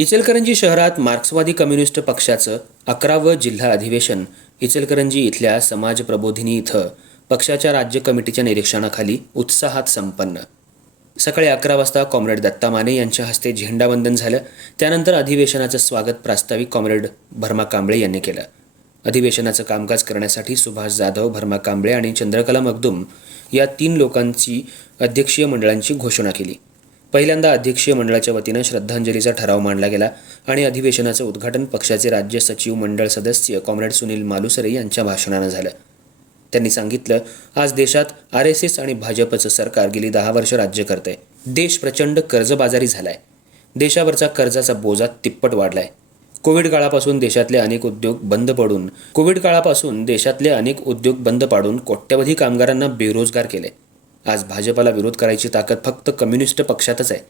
इचलकरंजी शहरात मार्क्सवादी कम्युनिस्ट पक्षाचं अकरावं जिल्हा अधिवेशन इचलकरंजी इथल्या समाज प्रबोधिनी इथं पक्षाच्या राज्य कमिटीच्या निरीक्षणाखाली उत्साहात संपन्न. सकाळी अकरा वाजता कॉम्रेड दत्ता माने यांच्या हस्ते झेंडावंदन झालं. त्यानंतर अधिवेशनाचं स्वागत प्रास्ताविक कॉम्रेड भरमा कांबळे यांनी केलं. अधिवेशनाचं कामकाज करण्यासाठी सुभाष जाधव भरमा कांबळे आणि चंद्रकला मगदुम या तीन लोकांची अध्यक्षीय मंडळांची घोषणा केली. पहिल्यांदा अध्यक्षीय मंडळाच्या वतीनं श्रद्धांजलीचा ठराव मांडला गेला आणि अधिवेशनाचं उद्घाटन पक्षाचे राज्य सचिव मंडळ सदस्य कॉम्रेड सुनील मालुसरे यांच्या भाषणानं झालं. त्यांनी सांगितलं आज देशात आर एस एस आणि भाजपचं सरकार गेली दहा वर्ष राज्य करतंय. देश प्रचंड कर्जबाजारी झालाय. देशावरचा कर्जाचा बोजा तिप्पट वाढलाय. कोविड काळापासून देशातले अनेक उद्योग बंद पडून कोविड काळापासून देशातले अनेक उद्योग बंद पाडून कोट्यवधी कामगारांना बेरोजगार केले आज भाजपाला विरोध करायची ताकद फक्त कम्युनिस्ट पक्षातच आहे.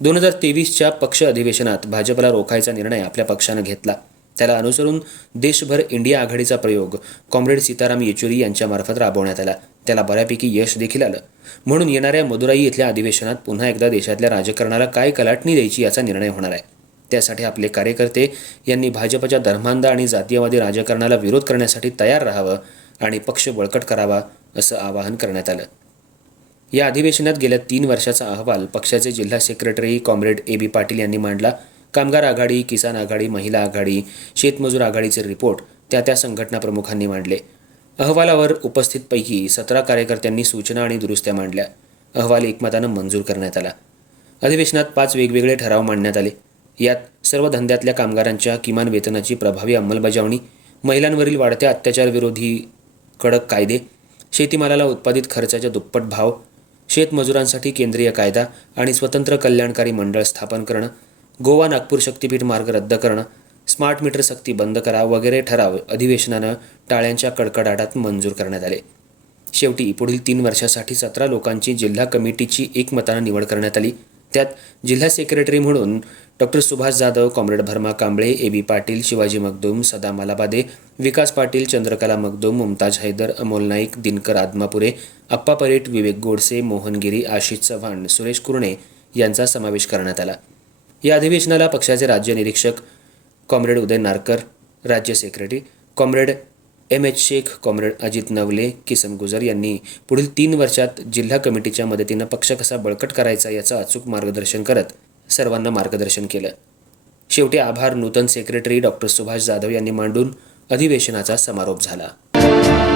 दोन हजार तेवीसच्या पक्ष अधिवेशनात भाजपला रोखायचा निर्णय आपल्या पक्षानं घेतला. त्याला अनुसरून देशभर इंडिया आघाडीचा प्रयोग कॉम्रेड सीताराम येचुरी यांच्यामार्फत राबवण्यात आला. त्याला बऱ्यापैकी यश देखील आलं. म्हणून येणाऱ्या मदुराई इथल्या अधिवेशनात पुन्हा एकदा देशातल्या राजकारणाला काय कलाटणी द्यायची याचा निर्णय होणार आहे. त्यासाठी आपले कार्यकर्ते यांनी भाजपच्या धर्मांध आणि जातीयवादी राजकारणाला विरोध करण्यासाठी तयार राहावं आणि पक्ष बळकट करावा असं आवाहन करण्यात आलं. या अधिवेशनात गेल्या तीन वर्षाचा अहवाल पक्षाचे जिल्हा secretary comrade A B Patil यांनी मांडला. कामगार आघाडी किसान आघाडी महिला आघाडी शेतमजूर आघाडीचे रिपोर्ट त्या त्या संघटना प्रमुखांनी मांडले. अहवालावर उपस्थितपैकी सतरा कार्यकर्त्यांनी सूचना आणि दुरुस्त्या मांडल्या. अहवाल एकमतानं मंजूर करण्यात आला. अधिवेशनात पाच वेगवेगळे ठराव मांडण्यात आले. यात सर्व धंद्यातल्या कामगारांच्या किमान वेतनाची प्रभावी अंमलबजावणी महिलांवरील वाढत्या अत्याचारविरोधी कडक कायदे शेतीमालाला उत्पादित खर्चाच्या दुप्पट भाव शेतमजुरांसाठी केंद्रीय कायदा आणि स्वतंत्र कल्याणकारी मंडळ स्थापन करणं गोवा नागपूर शक्तीपीठ मार्ग रद्द करणं स्मार्ट मीटर सक्ती बंद करा वगैरे ठराव अधिवेशनानं टाळ्यांच्या कडकडाटात मंजूर करण्यात आले. शेवटी पुढील तीन वर्षासाठी सतरा लोकांची जिल्हा कमिटीची एकमतानं निवड करण्यात आली. त्यात जिल्हा सेक्रेटरी म्हणून डॉक्टर सुभाष जाधव कॉम्रेड भरमा कांबळे ए बी पाटील शिवाजी मगदूम सदा मालाबादे विकास पाटील चंद्रकला मगदूम मुमताज हैदर अमोल नाईक दिनकर आदमापुरे अप्पा परेट विवेक गोडसे मोहनगिरी आशिष चव्हाण सुरेश कुरणे यांचा समावेश करण्यात आला. या अधिवेशनाला पक्षाचे राज्य निरीक्षक कॉम्रेड उदय नारकर राज्य secretary comrade M H Shaikh comrade Ajit Navale Kisan Gujar यांनी पुढील तीन वर्षात जिल्हा कमिटीच्या मदतीनं पक्ष कसा बळकट करायचा याचं अचूक मार्गदर्शन करत सर्वांना मार्गदर्शन केलं. शेवटी आभार नूतन सेक्रेटरी डॉक्टर सुभाष जाधव यांनी मांडून अधिवेशनाचा समारोप झाला.